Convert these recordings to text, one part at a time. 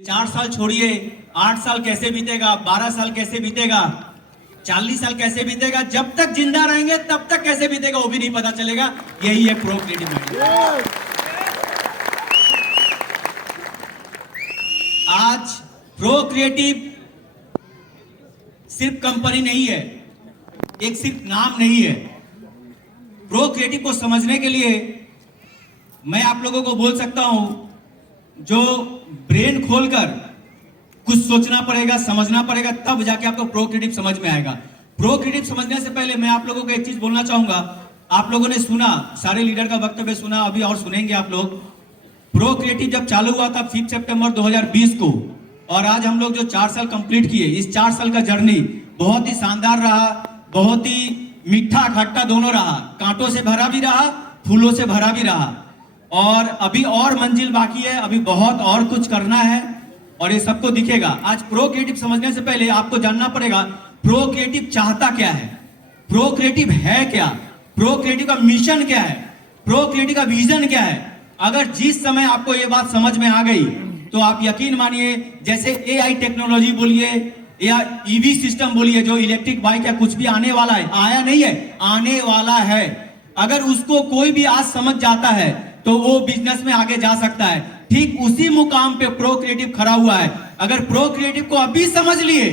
4 साल छोड़िए, 8 साल कैसे बीतेगा, 12 साल कैसे बीतेगा, 40 साल कैसे बीतेगा, जब तक जिंदा रहेंगे तब तक कैसे बीतेगा वो भी नहीं पता चलेगा। यही है प्रोक्रिएटिव माइंड। आज प्रोक्रिएटिव सिर्फ कंपनी नहीं है, एक सिर्फ नाम नहीं है। प्रोक्रिएटिव को समझने के लिए मैं आप लोगों को बोल सकता हूं, जो ब्रेन खोलकर कुछ सोचना पड़ेगा, समझना पड़ेगा, तब जाके आपको प्रोक्रिएटिव समझ में आएगा। प्रोक्रिएटिव समझने से पहले मैं आप लोगों को एक चीज बोलना चाहूंगा। आप लोगों ने सुना, सारे लीडर का वक्तव्य सुना, अभी और सुनेंगे आप लोग। प्रोक्रिएटिव जब चालू हुआ था 5 सितंबर 2020 को, और आज हम लोग जो 4 साल कंप्लीट किए, इस 4 साल का जर्नी बहुत ही शानदार रहा, बहुत ही मीठा खट्टा दोनों रहा, कांटों से भरा भी रहा, फूलों से भरा भी रहा, और अभी और मंजिल बाकी है, अभी बहुत और कुछ करना है और ये सबको दिखेगा। आज प्रोक्रिएटिव समझने से पहले आपको जानना पड़ेगा प्रोक्रिएटिव चाहता क्या है, प्रोक्रिएटिव है क्या, प्रोक्रिएटिव का मिशन क्या है, प्रोक्रिएटिव का विजन क्या है। अगर जिस समय आपको ये बात समझ में आ गई तो आप यकीन मानिए, जैसे एआई टेक्नोलॉजी बोलिए या ईवी सिस्टम बोलिए, जो इलेक्ट्रिक बाइक या कुछ भी आने वाला है, आया नहीं है, आने वाला है। अगर उसको कोई भी आज समझ जाता है तो वो बिजनेस में आगे जा सकता है। ठीक उसी मुकाम पे प्रोक्रिएटिव खड़ा हुआ है। अगर प्रोक्रिएटिव को अभी समझ लिए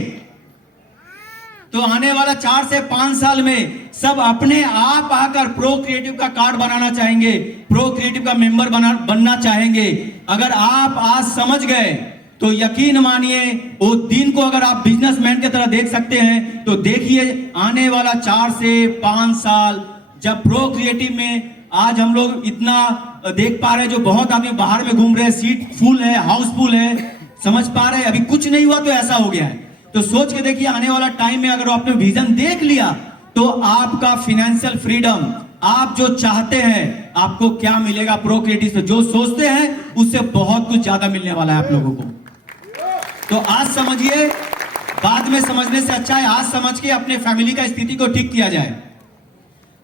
तो आने वाला 4 से 5 साल में सब अपने आप आकर प्रोक्रिएटिव का कार्ड बनाना चाहेंगे, प्रोक्रिएटिव का मेंबर बनना चाहेंगे। अगर आप आज समझ गए तो यकीन मानिए, वो दिन को अगर आप बिजनेसमैन की तरह देख सकते हैं तो देखिए आने वाला 4 से 5 साल जब प्रोक्रिएटिव में आज हम लोग इतना देख पा रहे हैं, जो बहुत आदमी बाहर में घूम रहे हैं, सीट फुल है, हाउसफुल है, समझ पा रहे हैं अभी कुछ नहीं हुआ तो ऐसा हो गया है। तो सोच के देखिए आने वाला टाइम में अगर आपने विजन देख लिया तो आपका फाइनेंशियल फ्रीडम, आप जो चाहते हैं आपको क्या मिलेगा प्रोक्रिएटिव से, जो सोचते हैं उससे बहुत कुछ ज्यादा मिलने वाला है आप लोगों को। तो आज समझिए, बाद में समझने से अच्छा है आज समझ के अपने फैमिली का स्थिति को ठीक किया जाए।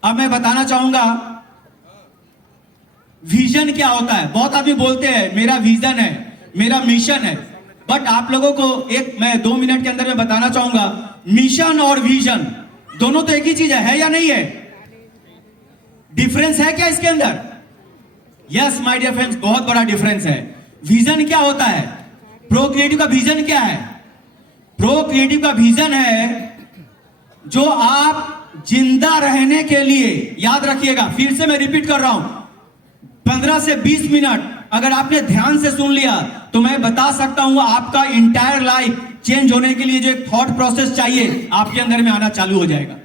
अब मैं बताना चाहूंगा विजन क्या होता है। बहुत आदमी बोलते हैं मेरा विजन है, मेरा मिशन है, बट आप लोगों को मैं 2 मिनट के अंदर में बताना चाहूंगा, मिशन और विजन दोनों तो एक ही चीज है या नहीं है? डिफरेंस है क्या इसके अंदर? यस माय डियर फ्रेंड्स, बहुत बड़ा डिफरेंस है। विजन क्या होता है? प्रोक्रिएटिव का विजन क्या है? प्रोक्रिएटिव का विजन है जो आप जिंदा रहने के लिए, याद रखिएगा, फिर से मैं रिपीट कर रहा हूं, 15 से 20 मिनट अगर आपने ध्यान से सुन लिया तो मैं बता सकता हूं आपका इंटायर लाइफ चेंज होने के लिए जो एक थॉट प्रोसेस चाहिए आपके अंदर में आना चालू हो जाएगा।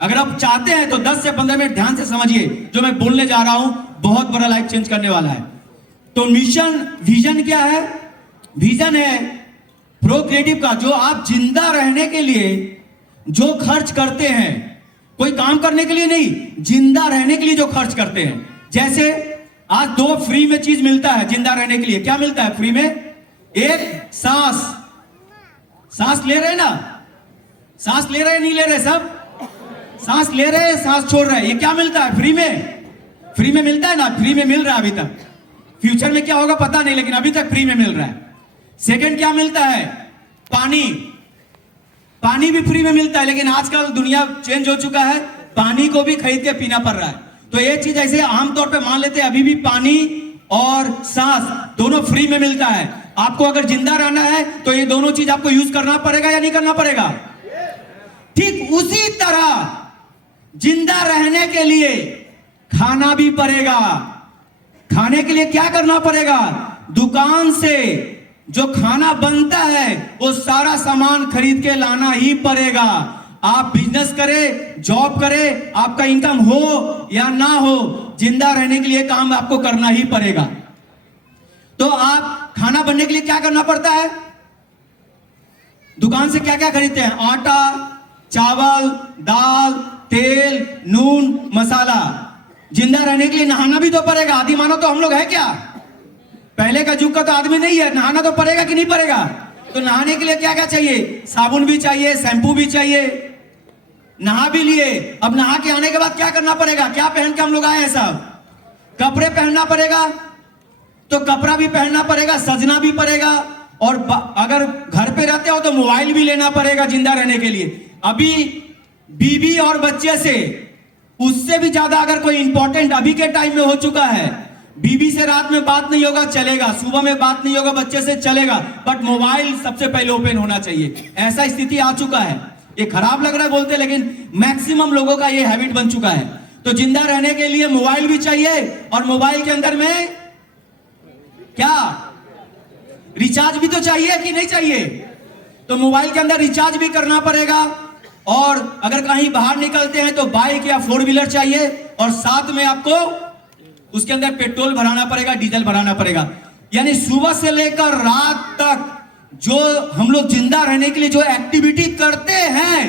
अगर आप चाहते हैं तो 10 से 15 मिनट ध्यान से समझिए, जो मैं बोलने जा रहा हूं बहुत बड़ा लाइफ चेंज करने वाला है। तो मिशन, विजन क्या है? विजन है प्रोक्रिएटिव का, जो आप जिंदा रहने के लिए जो खर्च करते हैं, कोई काम करने के लिए नहीं, जिंदा रहने के लिए जो खर्च करते हैं। जैसे आज 2 फ्री में चीज मिलता है जिंदा रहने के लिए। क्या मिलता है फ्री में? एक सांस। सांस ले रहे ना? सांस ले रहे नहीं ले रहे? सब सांस ले रहे, सांस छोड़ रहे। ये क्या मिलता है फ्री में? फ्री में मिलता है ना, फ्री में मिल रहा है अभी तक। फ्यूचर में क्या होगा पता नहीं, लेकिन अभी तक फ्री में मिल रहा है। सेकंड क्या मिलता है? पानी। पानी भी फ्री में मिलता है, लेकिन आजकल दुनिया चेंज हो चुका है, पानी को भी खरीद के पीना पड़ रहा है। तो ये चीज ऐसे आमतौर पे मान लेते हैं, अभी भी पानी और सांस दोनों फ्री में मिलता है। आपको अगर जिंदा रहना है तो ये दोनों चीज आपको यूज करना पड़ेगा या नहीं करना पड़ेगा? ठीक उसी तरह जिंदा रहने के लिए खाना भी पड़ेगा। खाने के लिए क्या करना पड़ेगा? दुकान से जो खाना बनता है वो सारा सामान खरीद के लाना ही पड़ेगा। आप बिजनेस करें, जॉब करें, आपका इनकम हो या ना हो, जिंदा रहने के लिए काम आपको करना ही पड़ेगा। तो आप खाना बनने के लिए क्या करना पड़ता है? दुकान से क्या क्या खरीदते हैं? आटा, चावल, दाल, तेल, नून, मसाला। जिंदा रहने के लिए नहाना भी तो पड़ेगा। आदि मानव तो हम लोग है क्या? पहले का युग का तो आदमी नहीं है, नहाना तो पड़ेगा कि नहीं पड़ेगा? तो नहाने के लिए क्या क्या चाहिए? साबुन भी चाहिए, शैंपू भी चाहिए। नहा भी लिए, अब नहा के आने के बाद क्या करना पड़ेगा? क्या पहन के हम लोग आए हैं? सब कपड़े पहनना पड़ेगा। तो कपड़ा भी पहनना पड़ेगा, सजना भी पड़ेगा, और अगर घर पे रहते हो तो मोबाइल भी लेना पड़ेगा जिंदा रहने के लिए। अभी बीवी और बच्चे से उससे भी ज्यादा अगर कोई इंपॉर्टेंट अभी के टाइम में हो चुका है। बीवी से रात में बात नहीं होगा चलेगा, सुबह में बात नहीं होगा बच्चे से चलेगा, बट मोबाइल सबसे पहले ओपन होना चाहिए। ऐसा स्थिति आ चुका है। ये खराब लग रहा है बोलते, लेकिन मैक्सिमम लोगों का ये हैबिट बन चुका है। तो जिंदा रहने के लिए मोबाइल भी चाहिए, और मोबाइल के अंदर में क्या रिचार्ज भी तो चाहिए कि नहीं चाहिए? तो मोबाइल के अंदर रिचार्ज भी करना पड़ेगा। और अगर कहीं बाहर निकलते हैं तो बाइक या 4 व्हीलर चाहिए, और साथ में आपको उसके अंदर पेट्रोल भराना पड़ेगा, डीजल भराना पड़ेगा। यानी सुबह से लेकर रात तक जो हम लोग जिंदा रहने के लिए जो एक्टिविटी करते हैं,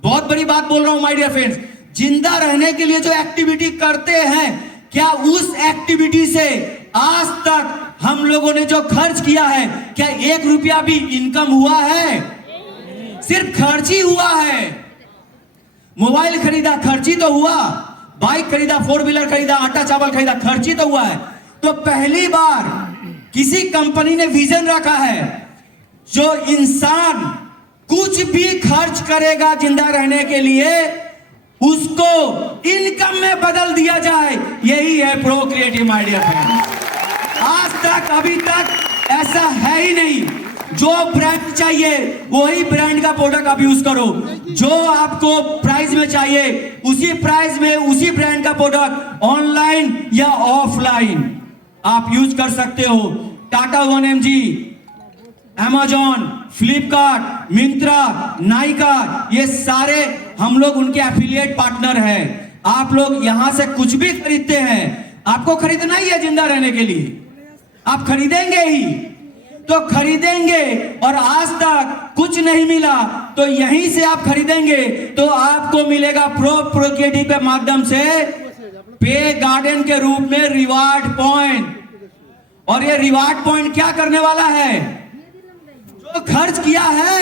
बहुत बड़ी बात बोल रहा हूं माय डियर फ्रेंड्स, जिंदा रहने के लिए जो एक्टिविटी करते हैं, क्या उस एक्टिविटी से आज तक हम लोगों ने जो खर्च किया है, क्या 1 रुपया भी इनकम हुआ है? सिर्फ खर्च ही हुआ है। मोबाइल खरीदा, खर्ची तो हुआ। बाइक खरीदा, 4 व्हीलर खरीदा, आटा चावल खरीदा, खर्ची तो हुआ है। तो पहली बार किसी कंपनी ने विजन रखा है, जो इंसान कुछ भी खर्च करेगा जिंदा रहने के लिए, उसको इनकम में बदल दिया जाए। यही है प्रोक्रिएटिव माय डियर फ्रेंड। आज तक अभी तक ऐसा है ही नहीं। जो ब्रांड चाहिए वही ब्रांड का प्रोडक्ट आप यूज करो, जो आपको प्राइस में चाहिए उसी प्राइस में उसी ब्रांड का प्रोडक्ट ऑनलाइन या ऑफलाइन आप यूज कर सकते हो। टाटा 1mg, Amazon, फ्लिपकार्ट, मिंत्रा, नाइका, ये सारे हम लोग उनके एफिलिएट पार्टनर हैं। आप लोग यहां से कुछ भी खरीदते हैं, आपको खरीदना ही है जिंदा रहने के लिए, आप खरीदेंगे ही। तो खरीदेंगे और आज तक कुछ नहीं मिला तो यहीं से आप खरीदेंगे तो आपको मिलेगा प्रोक्रिएटिव के माध्यम से पे गार्डन के रूप में रिवार्ड पॉइंट। और ये रिवार्ड पॉइंट क्या करने वाला है? जो खर्च किया है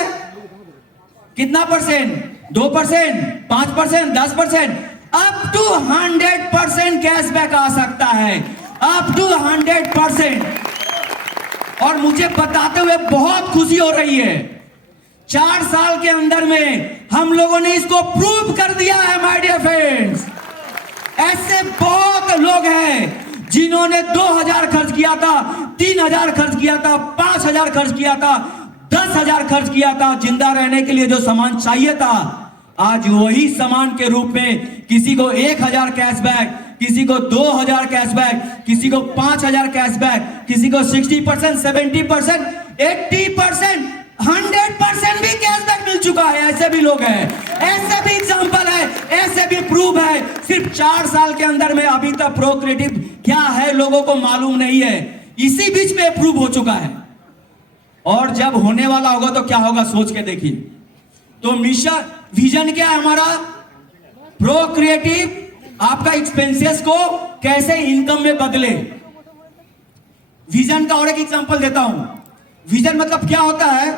कितना परसेंट, 2%, 5%, 10%, अप टू 100% कैशबैक आ सकता है, अप टू 100%। और मुझे बताते हुए बहुत खुशी हो रही है, 4 साल के अंदर में हम लोगों ने इसको प्रूव कर दिया है माय डियर फ्रेंड्स। ऐसे बहुत लोग हैं जिन्होंने 2000 खर्च किया था, 3000 खर्च किया था, 5000 खर्च किया था, 10,000 खर्च किया था जिंदा रहने के लिए जो सामान चाहिए था, आज वही सामान के रूप में किसी को 1000 कैशबैक, किसी को 2000 कैशबैक, किसी को 5000 कैशबैक, किसी को 60%, 70%, 80%, 100% भी कैशबैक मिल चुका है। ऐसे भी लोग हैं, ऐसे भी एग्जांपल है, ऐसे भी प्रूफ है। सिर्फ 4 साल के अंदर में अभी तक प्रोक्रिएटिव क्या है लोगों को मालूम नहीं है, इसी बीच में प्रूव हो चुका है। और जब होने वाला होगा तो क्या होगा सोच के देखिए। तो मिशन विजन क्या है हमारा? प्रोक्रिएटिव आपका एक्सपेंसेस को कैसे इनकम में बदले। विजन का और एक एग्जांपल देता हूं। विजन मतलब क्या होता है?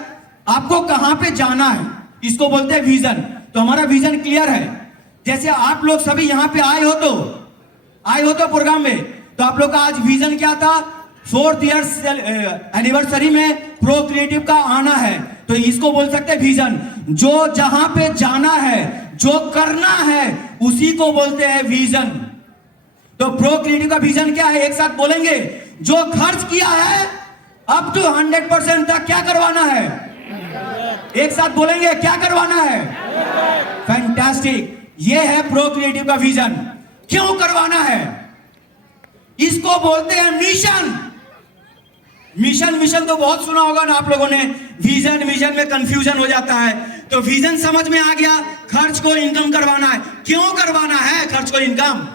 आपको कहां पे जाना है, इसको बोलते हैं विजन। तो हमारा विजन क्लियर है। जैसे आप लोग सभी यहां पे आए हो तो प्रोग्राम में, तो आप लोग का आज विजन क्या था? 4th ईयर एनिवर्सरी में प्रोक्रिएटिव का आना है, तो इसको बोल सकते हैं विजन। जो जहां पे जाना है, जो करना है, उसी को बोलते हैं विजन। तो प्रोक्रिएटिव का विजन क्या है? एक साथ बोलेंगे। जो खर्च किया है अप टू 100% तक क्या करवाना है? एक साथ बोलेंगे, क्या करवाना है? फैंटास्टिक। ये है प्रोक्रिएटिव का विजन। क्यों करवाना है? इसको बोलते हैं मिशन। मिशन तो बहुत सुना होगा ना आप लोगों ने। विजन में कंफ्यूजन हो जाता है। तो विजन समझ में आ गया, खर्च को इनकम करवाना है। क्यों करवाना है खर्च को इनकम?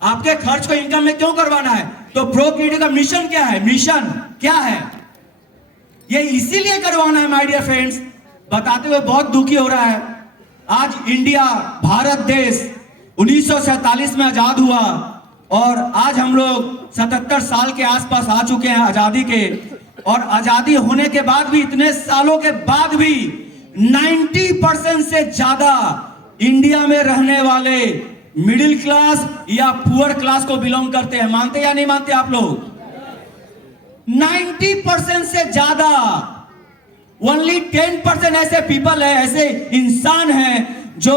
आपके खर्च को इनकम में क्यों करवाना है? तो प्रोक्रिएटिव का मिशन क्या है? मिशन क्या है? ये इसीलिए करवाना है माय डियर फ्रेंड्स। बताते हुए बहुत दुखी हो रहा है। आज इंडिया, भारत देश 1947 में आजाद हुआ और आज हम लोग 77 साल के आसपास आ चुके हैं आजादी के। और आजादी होने के बाद भी, इतने सालों के बाद भी 90% से ज्यादा इंडिया में रहने वाले मिडिल क्लास या पुअर क्लास को बिलोंग करते हैं। मानते या नहीं मानते आप लोग? 90% से ज्यादा, ओनली 10% ऐसे पीपल है, ऐसे इंसान हैं जो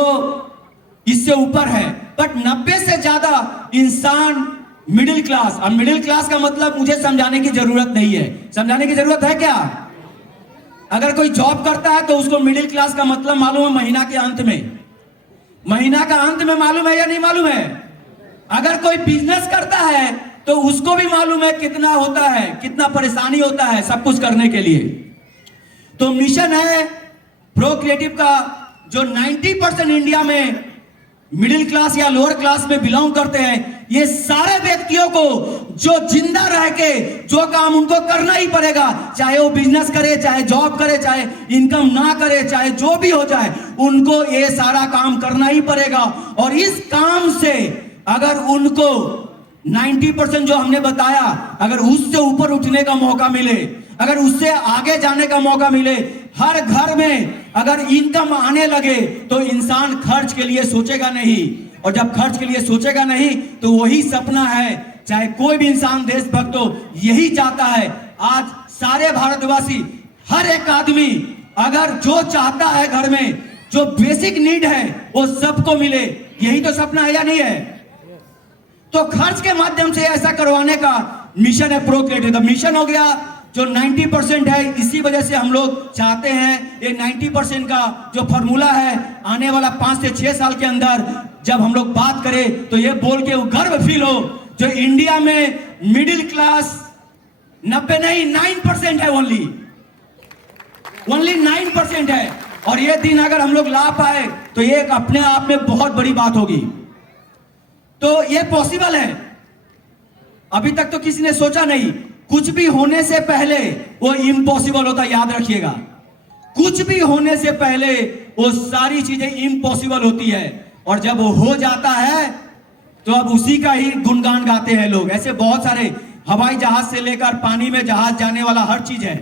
इससे ऊपर है, बट 90 से ज्यादा इंसान मिडिल क्लास। अब मिडिल क्लास का मतलब मुझे समझाने की जरूरत नहीं है, समझाने की जरूरत है क्या? अगर कोई जॉब करता है तो उसको मिडिल क्लास का मतलब मालूम है महीना के अंत में, महीना का अंत में मालूम है या नहीं मालूम है? अगर कोई बिजनेस करता है तो उसको भी मालूम है कितना होता है, कितना परेशानी होता है सब कुछ करने के लिए। तो मिशन है प्रोक्रिएटिव का, जो 90% इंडिया में मिडिल क्लास या लोअर क्लास में बिलोंग करते हैं, ये सारे व्यक्तियों को जो जिंदा रह के जो काम उनको करना ही पड़ेगा, चाहे वो बिजनेस करे, चाहे जॉब करे, चाहे इनकम ना करे, चाहे जो भी हो जाए, उनको ये सारा काम करना ही पड़ेगा। और इस काम से अगर उनको 90% जो हमने बताया, अगर उससे ऊपर उठने का मौका मिले, अगर उससे आगे जाने का मौका मिले, हर घर में अगर इनकम आने लगे तो इंसान खर्च के लिए सोचेगा नहीं, और जब खर्च के लिए सोचेगा नहीं तो वही सपना है, चाहे कोई भी इंसान देशभक्त हो, यही चाहता है। आज सारे भारतवासी, हर एक आदमी अगर जो चाहता है घर में जो बेसिक नीड है वो सबको मिले, यही तो सपना है या नहीं है? तो खर्च के माध्यम से ऐसा करवाने का मिशन है प्रोक्रिएटिव। मिशन हो गया जो 90% है, इसी वजह से हम लोग चाहते हैं ये 90% का जो फॉर्मूला है, आने वाला 5 से 6 साल के अंदर जब हम लोग बात करें तो ये बोल के गर्व फील हो, जो इंडिया में मिडिल क्लास 90 नहीं 9% है, ओनली 9% है। और ये दिन अगर हम लोग ला पाए तो ये अपने आप में बहुत बड़ी बात होगी। तो ये पॉसिबल है, अभी तक तो किसी ने सोचा नहीं। कुछ भी होने से पहले वो इम्पॉसिबल होता, याद रखिएगा। कुछ भी होने से पहले वो सारी चीजें इम्पॉसिबल होती है, और जब वो हो जाता है तो अब उसी का ही गुणगान गाते हैं लोग। ऐसे बहुत सारे, हवाई जहाज से लेकर पानी में जहाज जाने वाला हर चीज है।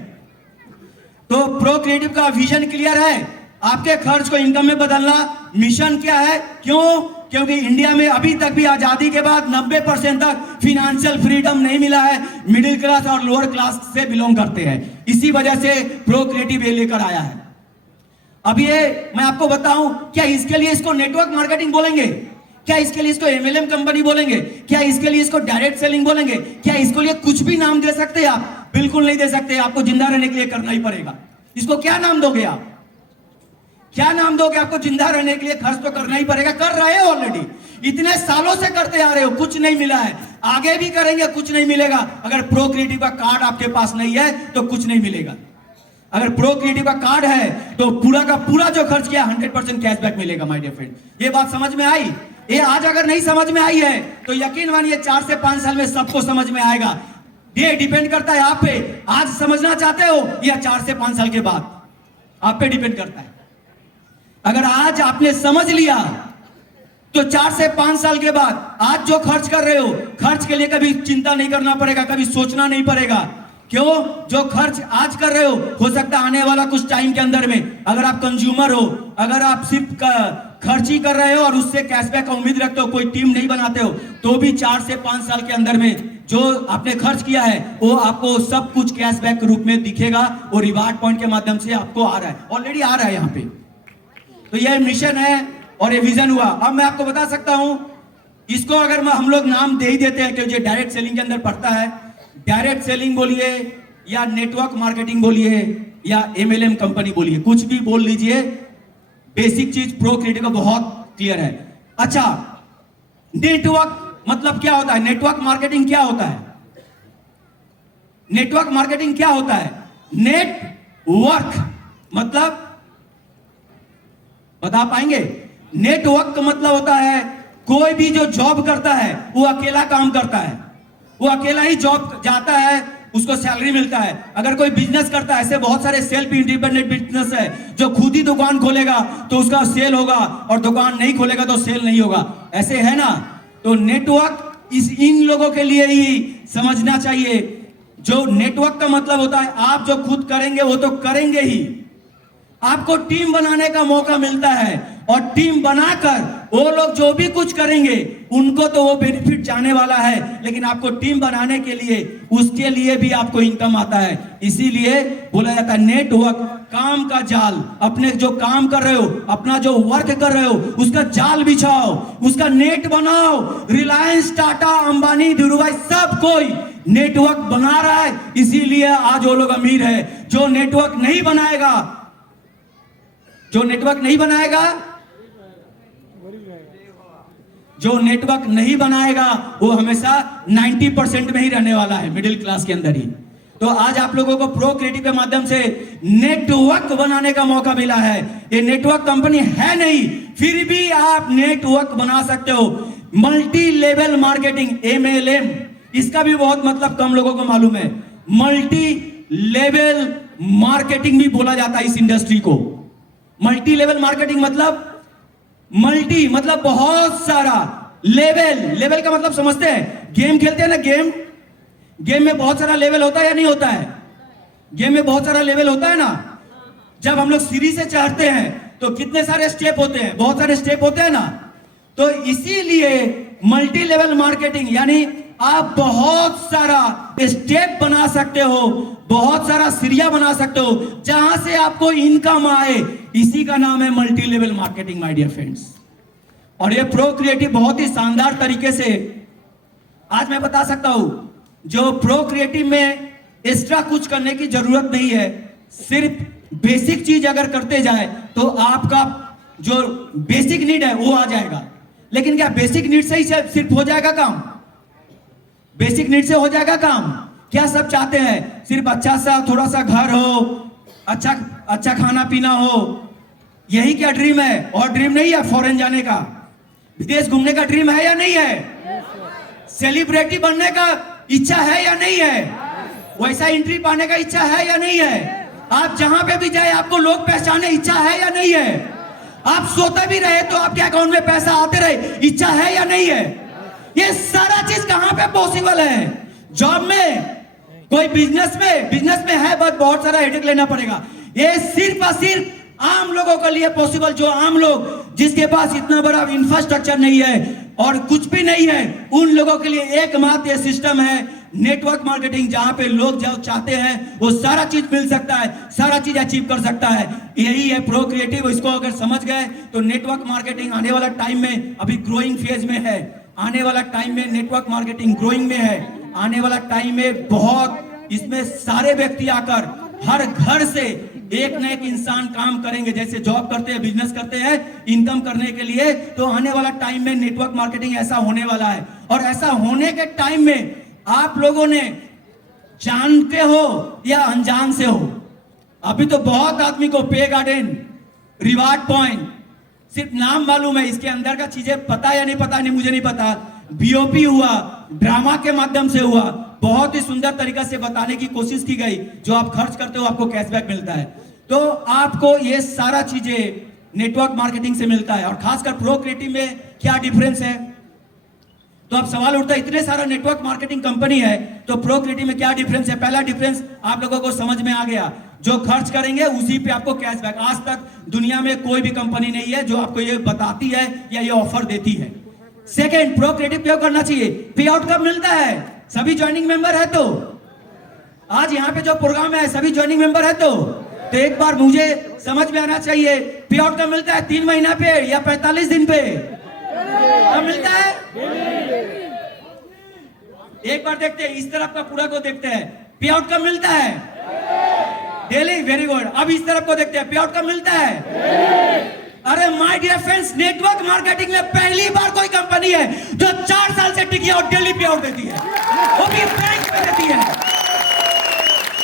तो प्रोक्रिएटिव का विजन क्लियर है, आपके खर्च को इनकम में बदलना। मिशन क्या है? क्यों? क्योंकि इंडिया में अभी तक भी आजादी के बाद 90% तक फिनेंशियल फ्रीडम नहीं मिला है, मिडिल क्लास और लोअर क्लास से बिलोंग करते हैं। इसी वजह से प्रोक्रिएटिव ये लेकर आया है। अब ये मैं आपको बताऊं, क्या इसके लिए इसको नेटवर्क मार्केटिंग बोलेंगे? क्या इसके लिए इसको एमएलएम कंपनी बोलेंगे? क्या इसके लिए इसको डायरेक्ट सेलिंग बोलेंगे? क्या इसको लिए कुछ भी नाम दे सकते हैं आप? बिल्कुल नहीं दे सकते। आपको जिंदा रहने के लिए करना ही पड़ेगा। इसको क्या नाम दोगे आप? क्या नाम दोगे? आपको जिंदा रहने के लिए खर्च तो करना ही पड़ेगा। कर रहे हो ऑलरेडी, इतने सालों से करते आ रहे हो, कुछ नहीं मिला है, आगे भी करेंगे, कुछ नहीं मिलेगा। अगर प्रोक्रिएटिव का कार्ड आपके पास नहीं है तो कुछ नहीं मिलेगा। अगर प्रोक्रिएटिव का कार्ड है तो पूरा का पूरा जो खर्च किया 100% कैशबैक मिलेगा। माय डियर फ्रेंड, ये बात समझ में आई? ये आज अगर नहीं समझ में आई है तो यकीन मानिए 4 से 5 साल में सबको समझ में आएगा। ये डिपेंड करता है आप पे, आज समझना चाहते हो या 4 से 5 साल के बाद, आप पे डिपेंड करता है। अगर आज आपने समझ लिया तो 4 से 5 साल के बाद आज जो खर्च कर रहे हो, खर्च के लिए कभी चिंता नहीं करना पड़ेगा, कभी सोचना नहीं पड़ेगा। क्यों? जो खर्च आज कर रहे हो सकता है आने वाला कुछ टाइम के अंदर में, अगर आप कंज्यूमर हो, अगर आप सिर्फ खर्च ही कर रहे हो और उससे कैशबैक का उम्मीद रखते हो, कोई टीम नहीं बनाते हो, तो भी 4 से 5 साल के अंदर में जो आपने खर्च किया है वो आपको सब कुछ कैशबैक के रूप में दिखेगा। वो रिवार्ड पॉइंट के माध्यम से आपको आ रहा है, ऑलरेडी आ रहा है यहाँ पे। तो ये मिशन है और ये विजन हुआ। अब मैं आपको बता सकता हूं, इसको अगर हम लोग नाम दे ही देते हैं कि ये डायरेक्ट सेलिंग के अंदर पड़ता है, डायरेक्ट सेलिंग बोलिए या नेटवर्क मार्केटिंग बोलिए या एमएलएम कंपनी बोलिए, कुछ भी बोल लीजिए, बेसिक चीज प्रोक्रिएटिव का बहुत क्लियर है। अच्छा, नेटवर्क मतलब क्या होता है? नेटवर्क मार्केटिंग क्या होता है? नेटवर्क मार्केटिंग क्या होता है? नेटवर्क मतलब बता पाएंगे? नेटवर्क का मतलब होता है कोई भी जो जॉब करता है वो अकेला काम करता है, वो अकेला ही जॉब जाता है, उसको सैलरी मिलता है। अगर कोई बिजनेस करता है, ऐसे बहुत सारे सेल्फ इंडिपेंडेंट बिजनेस है, जो खुद ही दुकान खोलेगा तो उसका सेल होगा और दुकान नहीं खोलेगा तो सेल नहीं होगा, ऐसे है ना? तो नेटवर्क इन लोगों के लिए ही समझना चाहिए। जो नेटवर्क का मतलब होता है आप जो खुद करेंगे वो तो करेंगे ही, आपको टीम बनाने का मौका मिलता है, और टीम बनाकर वो लोग जो भी कुछ करेंगे उनको तो वो बेनिफिट जाने वाला है, लेकिन आपको टीम बनाने के लिए उसके लिए भी आपको इनकम आता है। इसीलिए बोला जाता है नेटवर्क काम का जाल। अपने जो काम कर रहे हो, अपना जो वर्क कर रहे हो, उसका जाल बिछाओ, उसका नेट बनाओ। रिलायंस, टाटा, अंबानी, धीरूभाई सब कोई नेटवर्क बना रहा है, इसीलिए आज वो लोग अमीर है। जो नेटवर्क नहीं बनाएगा, जो नेटवर्क नहीं बनाएगा जो नेटवर्क नहीं बनाएगा वो हमेशा 90% में ही रहने वाला है, मिडिल क्लास के अंदर ही। तो आज आप लोगों को प्रो क्रिएटिव के माध्यम से नेटवर्क बनाने का मौका मिला है। ये नेटवर्क कंपनी है नहीं, फिर भी आप नेटवर्क बना सकते हो। मल्टी लेवल मार्केटिंग, MLM, इसका भी बहुत मतलब कम लोगों को मालूम है। मल्टी लेवल मार्केटिंग भी बोला जाता है इस इंडस्ट्री को। मल्टी लेवल मार्केटिंग मतलब मल्टी मतलब बहुत सारा, लेवल, लेवल का मतलब समझते हैं? गेम खेलते हैं ना, गेम में बहुत सारा लेवल होता है या नहीं होता है? गेम में बहुत सारा लेवल होता है ना। जब हम लोग सीढ़ी से चढ़ते हैं तो कितने सारे स्टेप होते हैं, बहुत सारे स्टेप होते हैं ना। तो इसीलिए मल्टी लेवल मार्केटिंग यानी आप बहुत सारा स्टेप बना सकते हो, बहुत सारा सीढ़ियां बना सकते हो जहां से आपको इनकम आए। इसी का नाम है multi level marketing my dear friends. और ये प्रो क्रिएटिव बहुत ही शानदार तरीके से आज मैं बता सकता हूं। जो प्रो क्रिएटिव में एक्स्ट्रा कुछ करने की जरूरत नहीं है, सिर्फ बेसिक चीज अगर करते जाए तो आपका जो बेसिक नीड है वो आ जाएगा। लेकिन क्या बेसिक नीड से ही सिर्फ हो जाएगा काम? बेसिक नीड से हो जाएगा काम? क्या सब चाहते हैं सिर्फ अच्छा सा थोड़ा सा घर हो, अच्छा खाना पीना हो, यही क्या ड्रीम है? और ड्रीम नहीं है फॉरेन जाने का, विदेश घूमने का ड्रीम है या नहीं है? सेलिब्रिटी बनने का इच्छा है या नहीं है? वैसा एंट्री पाने का इच्छा है या नहीं है? आप जहां पे भी जाए आपको लोग पहचाने, इच्छा है या नहीं है? आप सोते भी रहे तो आपके अकाउंट में पैसा आते रहे, इच्छा है या नहीं है? ये सारा चीज कहां पे पॉसिबल है? जॉब में, कोई बिजनेस में है, बस बहुत सारा हेडेक लेना पड़ेगा। ये सिर्फ और सिर्फ आम लोगों के लिए पॉसिबल, जो आम लोग जिसके पास इतना बड़ा इंफ्रास्ट्रक्चर नहीं है और कुछ भी नहीं है, उन लोगों के लिए एकमात्र ये सिस्टम है नेटवर्क मार्केटिंग, जहां पे लोग जो चाहते हैं वो सारा चीज मिल सकता है, सारा चीज अचीव कर सकता है। यही है प्रो क्रिएटिव। इसको अगर समझ गए तो नेटवर्क मार्केटिंग आने वाला टाइम में अभी ग्रोइंग फेज में है। आने वाला टाइम में नेटवर्क मार्केटिंग ग्रोइंग में है। आने वाला टाइम में बहुत इसमें सारे व्यक्ति आकर हर घर से एक न एक इंसान काम करेंगे। जैसे जॉब करते हैं, बिजनेस करते हैं इनकम करने के लिए, तो आने वाला टाइम में नेटवर्क मार्केटिंग ऐसा होने वाला है। और ऐसा होने के टाइम में आप लोगों ने जानते हो या अनजान से हो, अभी तो बहुत आदमी को पे गार्डन, रिवार्ड पॉइंट सिर्फ नाम मालूम है, इसके अंदर का चीजें पता या नहीं पता नहीं, मुझे नहीं पता। बीओपी हुआ, ड्रामा के माध्यम से हुआ, बहुत ही सुंदर तरीका से बताने की कोशिश की गई। जो आप खर्च करते हो आपको कैशबैक मिलता है। तो आपको ये सारा चीजें नेटवर्क मार्केटिंग से मिलता है। और खासकर प्रो क्रिएटिव में क्या डिफरेंस है? तो अब सवाल उठता है, इतने सारा नेटवर्क मार्केटिंग कंपनी है तो प्रो क्रिएटिव में क्या डिफरेंस है? पहला डिफरेंस आप लोगों को समझ में आ गया, जो खर्च करेंगे उसी पे आपको कैशबैक। आज तक दुनिया में कोई भी कंपनी नहीं है जो आपको ये बताती है या ये ऑफर देती है। सेकेंड, प्रो क्रिएटिव क्यों करना चाहिए? पे आउट कब मिलता है? सभी ज्वाइनिंग मेंबर है तो आज यहाँ पे जो प्रोग्राम है सभी ज्वाइनिंग मेंबर है तो एक बार मुझे समझ में आना चाहिए, पे आउट कब मिलता है? 3 महीना पे या 45 दिन पे कब मिलता है? एक बार देखते हैं, इस तरफ का पूरा को देखते हैं, पे आउट कब मिलता है? डेली। Very good. अब इस तरफ को देखते हैं, पे आउट कब मिलता है? अरे my dear friends, network marketing में पहली बार कोई कंपनी है जो 4 साल से टिकी और डेली पे आउट देती है, वो भी बैंक में देती है,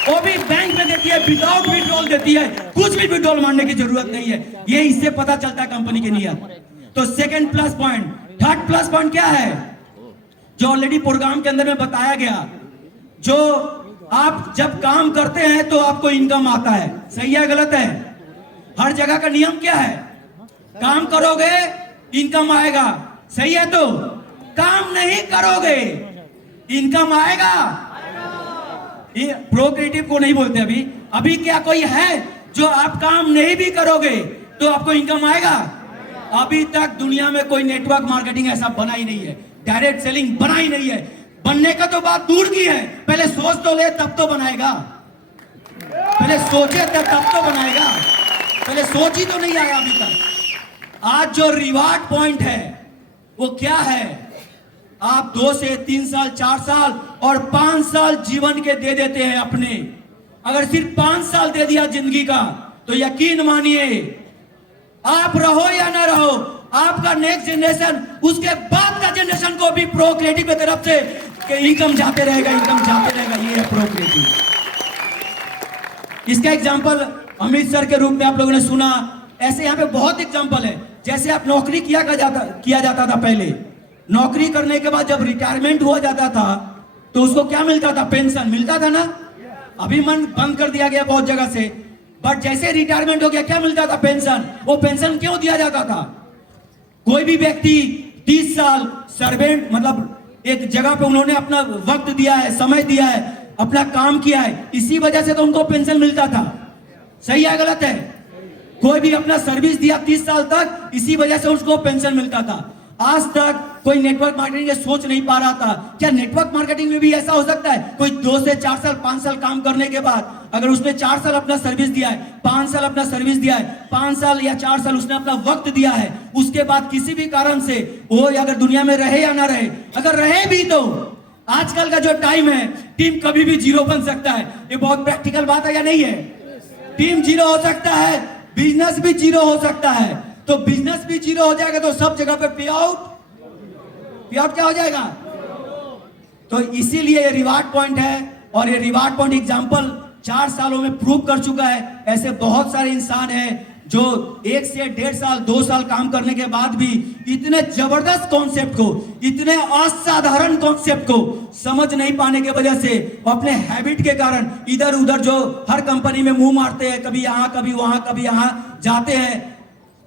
वो भी बैंक में देती है, विदाउट विड्रॉल देती है, कुछ भी विड्रॉल मारने की जरूरत नहीं है। ये इससे पता चलता है कंपनी की नीयत। तो second plus point. Third plus point क्या है? जो ऑलरेडी प्रोग्राम के अंदर में बताया गया, जो आप जब काम करते हैं तो आपको इनकम आता है। सही है गलत है? हर जगह का नियम क्या है? काम करोगे इनकम आएगा। सही है? तो काम नहीं करोगे इनकम आएगा? प्रो क्रिएटिव को नहीं बोलते। अभी क्या कोई है जो आप काम नहीं भी करोगे तो आपको इनकम आएगा। अभी तक दुनिया में कोई नेटवर्क मार्केटिंग ऐसा बना ही नहीं है, डायरेक्ट सेलिंग बना ही नहीं है। बनने का तो बात दूर की है, पहले सोच तो ले तब तो बनाएगा, पहले सोचे तब तो बनाएगा, पहले सोच ही तो नहीं आया अभी तक। आज जो रिवार्ड पॉइंट है वो क्या है? आप 2 से 3 साल, 4 साल और 5 साल जीवन के दे देते हैं अपने। अगर सिर्फ 5 साल दे दिया जिंदगी का तो यकीन मानिए आप रहो या ना रहो, आपका नेक्स्ट जनरेशन, उसके बाद का जनरेशन को भी प्रो क्रिएटिव की तरफ से इनकम जाते रहेगा, इनकम जाते रहेगा। ये है प्रो क्रिएटिव। इसका एग्जांपल अमित सर के रूप में आप लोगों ने सुना, ऐसे यहाँ पे बहुत एग्जांपल है। जैसे आप नौकरी किया जाता था, पहले नौकरी करने के बाद जब रिटायरमेंट हुआ जाता था तो उसको क्या मिलता था? पेंशन मिलता था ना। अभी मन बंद कर दिया गया बहुत जगह से, बट जैसे रिटायरमेंट हो गया क्या मिलता था? पेंशन। वो पेंशन क्यों दिया जाता था? कोई भी व्यक्ति 30 साल सर्वेंट, मतलब एक जगह पे उन्होंने अपना वक्त दिया है, समय दिया है, अपना काम किया है, इसी वजह से तो उनको पेंशन मिलता था। सही है गलत है? कोई भी अपना सर्विस दिया 30 साल तक, इसी वजह से उसको पेंशन मिलता था। आज तक कोई नेटवर्क मार्केटिंग की सोच नहीं पा रहा था। क्या नेटवर्क मार्केटिंग में भी ऐसा हो सकता है? कोई 2 से 4 साल, 5 साल काम करने के बाद अगर उसने 4 साल अपना सर्विस दिया है, 5 साल अपना सर्विस दिया है, 5 साल या 4 साल उसने अपना वक्त दिया है, उसके बाद किसी भी कारण से वो अगर दुनिया में रहे या ना रहे, अगर रहे भी तो आजकल का जो टाइम है, टीम कभी भी जीरो बन सकता है। ये बहुत प्रैक्टिकल बात है या नहीं है? टीम जीरो हो सकता है, बिजनेस भी जीरो हो सकता है। तो बिजनेस भी जीरो हो जाएगा तो सब जगह पे पे आउट क्या हो जाएगा? तो इसीलिए ये रिवार्ड पॉइंट है, और ये रिवार्ड पॉइंट एग्जांपल 4 सालों में प्रूव कर चुका है। ऐसे बहुत सारे इंसान हैं जो 1 से 1.5 साल, 2 साल काम करने के बाद भी इतने जबरदस्त कॉन्सेप्ट को, इतने असाधारण कॉन्सेप्ट को समझ नहीं पाने के वजह से, अपने हैबिट के कारण इधर उधर जो हर कंपनी में मुंह मारते हैं, कभी यहां कभी वहां कभी यहां जाते हैं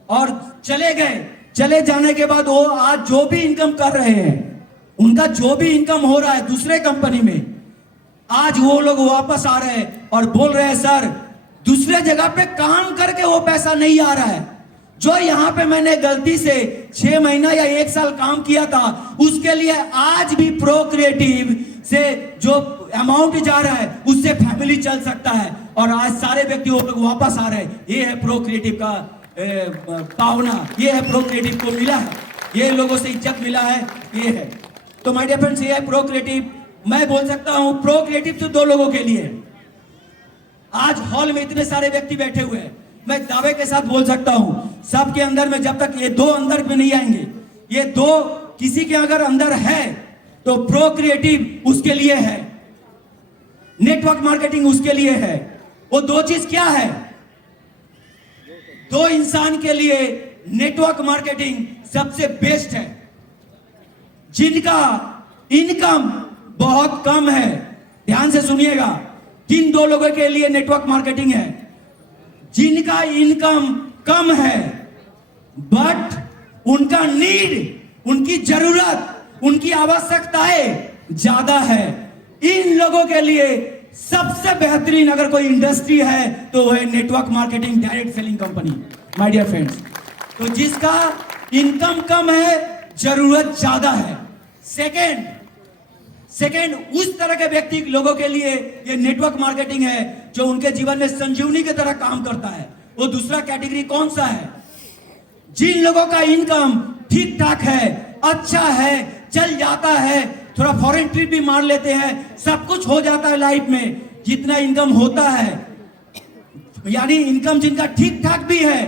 और चले गए। चले जाने के बाद वो आज जो भी इनकम कर रहे हैं, उनका जो भी इनकम हो रहा है दूसरे कंपनी में, आज वो लोग वापस आ रहे हैं और बोल रहे हैं सर दूसरे जगह पे काम करके वो पैसा नहीं आ रहा है, जो यहां पे मैंने गलती से 6 महीना या 1 साल काम किया था उसके लिए आज भी प्रो क्रिएटिव से जो अमाउंट जा रहा है उससे फैमिली चल सकता है। और आज सारे व्यक्ति वो लोग वापस आ रहे हैं। ये है प्रो क्रिएटिव का पावना, ये है प्रो क्रिएटिव को मिला है, ये लोगों से इज्जत मिला है, ये है। तो माय डियर फ्रेंड्स, ये है प्रो क्रिएटिव। मैं बोल सकता हूं प्रो क्रिएटिव तो 2 लोगों के लिए। आज हॉल में इतने सारे व्यक्ति बैठे हुए हैं, मैं दावे के साथ बोल सकता हूं सबके अंदर में, जब तक ये 2 अंदर में नहीं आएंगे, ये 2 किसी के अगर अंदर है तो प्रो क्रिएटिव उसके लिए है, नेटवर्क मार्केटिंग उसके लिए है। वो 2 चीज क्या है? 2 इंसान के लिए नेटवर्क मार्केटिंग सबसे बेस्ट है। जिनका इनकम बहुत कम है, ध्यान से सुनिएगा, किन 2 लोगों के लिए नेटवर्क मार्केटिंग है? जिनका इनकम कम है बट उनका नीड, उनकी जरूरत, उनकी आवश्यकताएं ज्यादा है। इन लोगों के लिए सबसे बेहतरीन अगर कोई इंडस्ट्री है तो वो है network marketing, direct selling company. My dear friends, तो जिसका इनकम कम है, जरूरत ज्यादा है। सेकेंड उस तरह के व्यक्ति लोगों के लिए ये नेटवर्क मार्केटिंग है जो उनके जीवन में संजीवनी की तरह काम करता है। वो दूसरा कैटेगरी कौन सा है? जिन लोगों का इनकम ठीक ठाक है, अच्छा है, चल जाता है, थोड़ा फॉरेन ट्रिप भी मार लेते हैं, सब कुछ हो जाता है लाइफ में, जितना इनकम होता है, यानी इनकम जिनका ठीक ठाक भी है,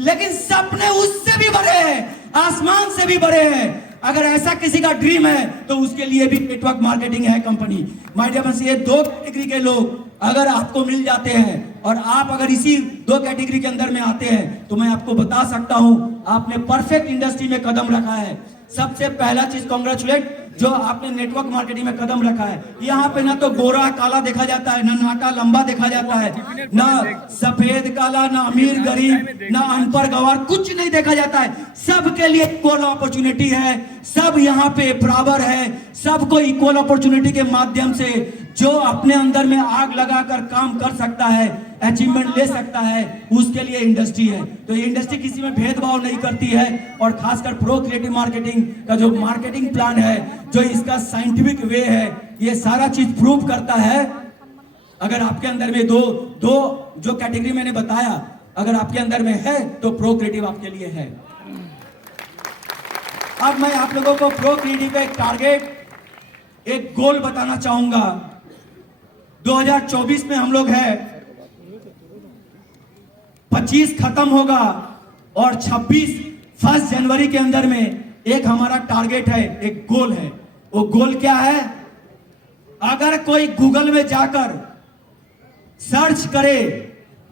लेकिन सपने उससे भी बड़े हैं, आसमान से भी बड़े हैं। अगर ऐसा किसी का ड्रीम है तो उसके लिए भी नेटवर्क मार्केटिंग है कंपनी। माय डियर फ्रेंड्स, ये 2 कैटेगरी के लोग अगर आपको मिल जाते हैं और आप अगर इसी 2 कैटेगरी के अंदर में आते हैं तो मैं आपको बता सकता हूं आपने परफेक्ट इंडस्ट्री में कदम रखा है। सबसे पहला चीज कॉन्ग्रेचुलेट जो आपने नेटवर्क मार्केटिंग में कदम रखा है। यहाँ पे ना तो गोरा काला देखा जाता है, ना नाटा लंबा देखा जाता है, ना सफेद काला, ना अमीर गरीब, ना अनपढ़ गवार, कुछ नहीं देखा जाता है। सबके लिए इक्वल अपॉर्चुनिटी है, सब यहाँ पे बराबर है, सबको इक्वल अपॉर्चुनिटी के माध्यम से जो अपने अंदर में आग लगाकर काम कर सकता है, अचीवमेंट ले सकता है, उसके लिए इंडस्ट्री है। तो ये इंडस्ट्री किसी में भेदभाव नहीं करती है, और खासकर प्रो क्रिएटिव मार्केटिंग का जो मार्केटिंग प्लान है, जो इसका साइंटिफिक वे है, ये सारा चीज प्रूव करता है। अगर आपके अंदर में दो जो कैटेगरी मैंने बताया, अगर आपके अंदर में है तो प्रो क्रिएटिव आपके लिए है। अब मैं आप लोगों को प्रो क्रिएटिव का एक टारगेट, एक गोल बताना चाहूंगा। 2024 में हम लोग है, 25 खत्म होगा और 26 1 जनवरी के अंदर में एक हमारा टारगेट है, एक गोल है। वो गोल क्या है? अगर कोई गूगल में जाकर सर्च करे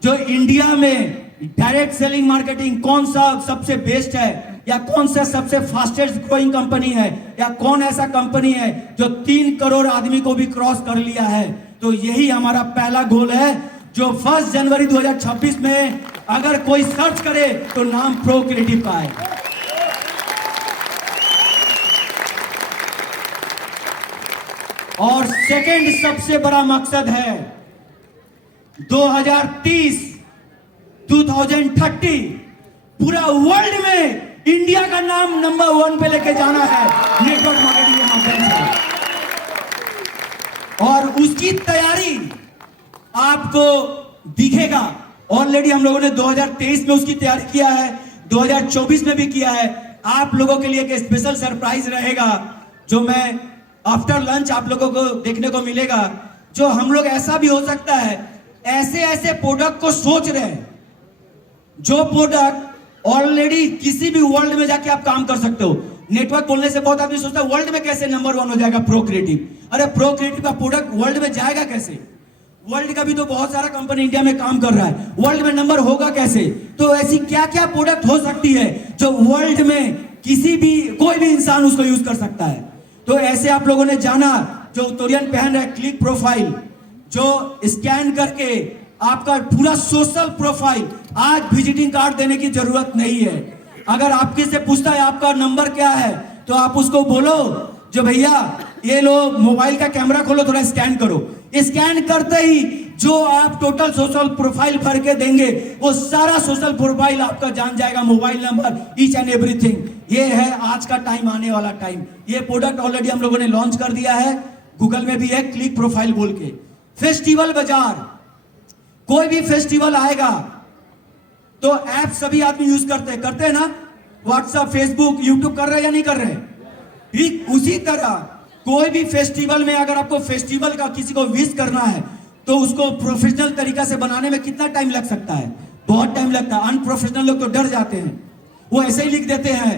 जो इंडिया में डायरेक्ट सेलिंग मार्केटिंग कौन सा सबसे बेस्ट है, या कौन सा सबसे फास्टेस्ट ग्रोइंग कंपनी है, या कौन ऐसा कंपनी है जो 3 करोड़ आदमी को भी क्रॉस कर लिया है, तो यही हमारा पहला गोल है, जो 1 जनवरी 2026 में अगर कोई सर्च करे तो नाम प्रो क्रिएटिव का है। और सेकंड सबसे बड़ा मकसद है 2030 पूरा वर्ल्ड में इंडिया का नाम नंबर 1 पे लेके जाना है नेटवर्क मार्केटिंग के माध्यम से। और उसकी तैयारी आपको दिखेगा। ऑलरेडी हम लोगों ने 2023 में उसकी तैयारी किया है, 2024 में भी किया है। आप लोगों के लिए एक स्पेशल सरप्राइज रहेगा, जो मैं आफ्टर लंच आप लोगों को देखने को मिलेगा। जो हम लोग, ऐसा भी हो सकता है, ऐसे प्रोडक्ट को सोच रहे हैं, जो प्रोडक्ट ऑलरेडी किसी भी वर्ल्ड में जाके आप काम कर सकते हो। नेटवर्क बोलने से बहुत आदमी सोचता है वर्ल्ड में कैसे नंबर 1 हो जाएगा प्रो क्रिएटिव। अरे प्रो क्रिएटिव का प्रोडक्ट वर्ल्ड में जाएगा कैसे? वर्ल्ड का भी तो बहुत सारा कंपनी इंडिया में काम कर रहा है, वर्ल्ड में नंबर होगा कैसे? तो ऐसी क्या क्या प्रोडक्ट हो सकती है जो वर्ल्ड में किसी भी कोई भी इंसान उसको यूज कर सकता है? तो ऐसे आप लोगों ने जाना, जो तोरियन पहन रहा है क्लिक प्रोफाइल, जो स्कैन करके आपका पूरा सोशल प्रोफाइल, आज विजिटिंग कार्ड देने की जरूरत नहीं है। अगर आपके से पूछता है आपका नंबर क्या है, तो आप उसको बोलो जो भैया ये लो मोबाइल का कैमरा खोलो, थोड़ा स्कैन करो। स्कैन करते ही जो आप टोटल सोशल प्रोफाइल भर के देंगे, वो सारा सोशल प्रोफाइल आपका जान जाएगा, mobile number, each and everything. ये है आज का टाइम, आने वाला टाइम। ये प्रोडक्ट ऑलरेडी हम लोगों ने लॉन्च कर दिया है, गूगल में भी है, क्लिक प्रोफाइल बोल के। फेस्टिवल बाजार, कोई भी फेस्टिवल आएगा तो ऐप सभी आदमी यूज करते हैं ना, व्हाट्सएप, फेसबुक, यूट्यूब कर रहे हैं या नहीं कर रहे? ठीक उसी तरह कोई भी फेस्टिवल में अगर आपको फेस्टिवल का किसी को विश करना है, तो उसको प्रोफेशनल तरीका से बनाने में कितना टाइम लग सकता है? बहुत टाइम लगता है। अनप्रोफेशनल लोग तो डर जाते हैं, वो ऐसे ही लिख देते हैं,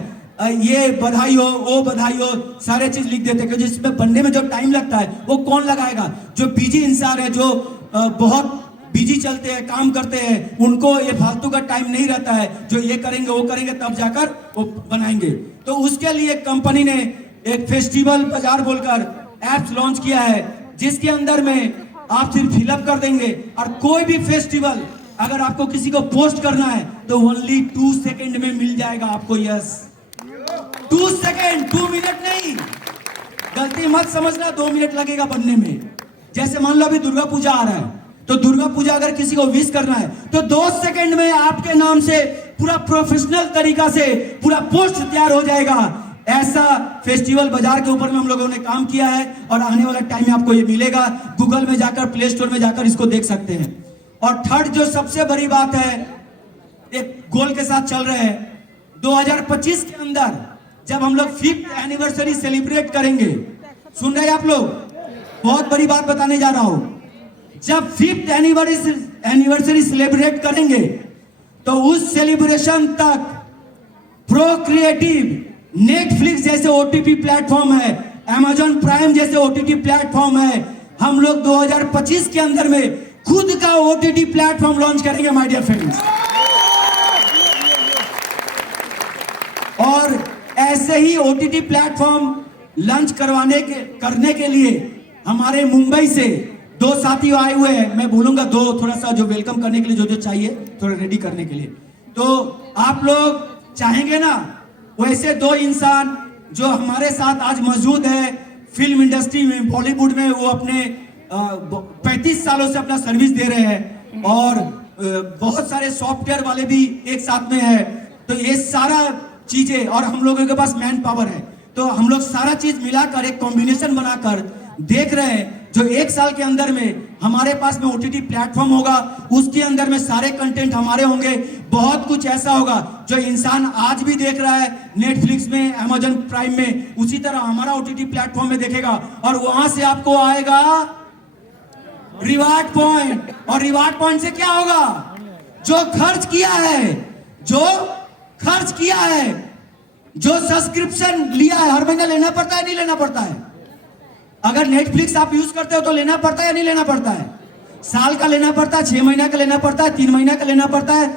ये बधाई हो, वो बधाई हो, सारे चीज लिख देते हैं। जिसमें बनने में जो टाइम लगता है वो कौन लगाएगा? जो बिजी इंसान है, जो बहुत बिजी चलते हैं, काम करते हैं, उनको ये फालतू का टाइम नहीं रहता है, जो ये करेंगे वो करेंगे तब जाकर वो बनाएंगे। तो उसके लिए कंपनी ने एक फेस्टिवल बाजार बोलकर एप्स लॉन्च किया है, जिसके अंदर में आप सिर्फ फिलअप कर देंगे, और कोई भी फेस्टिवल अगर आपको किसी को पोस्ट करना है तो ओनली 2 सेकंड में मिल जाएगा आपको। यस, 2 सेकंड, 2 मिनट नहीं, गलती मत समझना, 2 मिनट लगेगा बनने में। जैसे मान लो अभी दुर्गा पूजा आ रहा है, तो दुर्गा पूजा अगर किसी को विश करना है तो 2 सेकंड में आपके नाम से पूरा प्रोफेशनल तरीका से पूरा पोस्ट तैयार हो जाएगा। ऐसा फेस्टिवल बाजार के ऊपर में हम लोगों ने काम किया है, और आने वाला टाइम में आपको ये मिलेगा। गूगल में जाकर, प्ले स्टोर में जाकर इसको देख सकते हैं। और थर्ड जो सबसे बड़ी बात है, एक गोल के साथ चल रहे हैं, 2025 के अंदर जब हम लोग 5th एनिवर्सरी सेलिब्रेट करेंगे, सुन रहे हैं आप लोग? बहुत बड़ी बात बताने जा रहा हूं। जब 5th एनिवर्सरी सेलिब्रेट करेंगे, तो उस सेलिब्रेशन तक प्रो क्रिएटिव, नेटफ्लिक्स जैसे ओटीटी प्लेटफॉर्म है, अमेजॉन प्राइम जैसे ओटीटी प्लेटफॉर्म है, हम लोग 2025 के अंदर में खुद का ओटीटी प्लेटफॉर्म लॉन्च करेंगे माय डियर फ्रेंड्स। और ऐसे ही ओटीटी प्लेटफॉर्म लॉन्च करने के लिए हमारे मुंबई से 2 साथी आए हुए हैं। मैं बोलूंगा 2 थोड़ा सा जो वेलकम करने के लिए जो चाहिए थोड़ा रेडी करने के लिए। तो आप लोग चाहेंगे ना, वैसे 2 इंसान जो हमारे साथ आज मौजूद है फिल्म इंडस्ट्री में, बॉलीवुड में, वो अपने 35 सालों से अपना सर्विस दे रहे हैं और बहुत सारे सॉफ्टवेयर वाले भी एक साथ में है। तो ये सारा चीजें और हम लोगों के पास मैन पावर है, तो हम लोग सारा चीज मिलाकर एक कॉम्बिनेशन बनाकर देख रहे हैं जो 1 साल के अंदर में हमारे पास में ओटीटी प्लेटफॉर्म होगा, उसके अंदर में सारे कंटेंट हमारे होंगे। बहुत कुछ ऐसा होगा जो इंसान आज भी देख रहा है नेटफ्लिक्स में, अमेजन प्राइम में, उसी तरह हमारा ओटीटी प्लेटफॉर्म में देखेगा और वहां से आपको आएगा रिवार्ड पॉइंट। और रिवार्ड पॉइंट से क्या होगा? जो खर्च किया है, जो सब्सक्रिप्शन लिया है, हर महीने लेना पड़ता है नहीं लेना पड़ता है? अगर नेटफ्लिक्स आप यूज करते हो तो लेना पड़ता है या नहीं लेना पड़ता है? साल का लेना पड़ता है, 6 महीना का लेना पड़ता है, 3 महीना का लेना पड़ता है,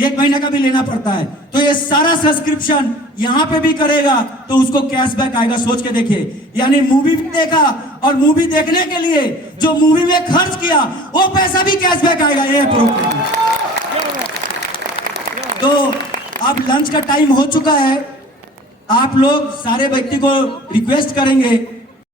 1 महीना का भी लेना पड़ता है। तो ये सारा सब्सक्रिप्शन यहां पे भी करेगा तो उसको कैशबैक आएगा। सोच के देखिए, यानी मूवी भी देखा और मूवी देखने के लिए जो मूवी में खर्च किया वो पैसा भी कैशबैक आएगा। ये प्रोग्राम तो अब लंच का टाइम हो चुका है। आप लोग सारे व्यक्ति को रिक्वेस्ट करेंगे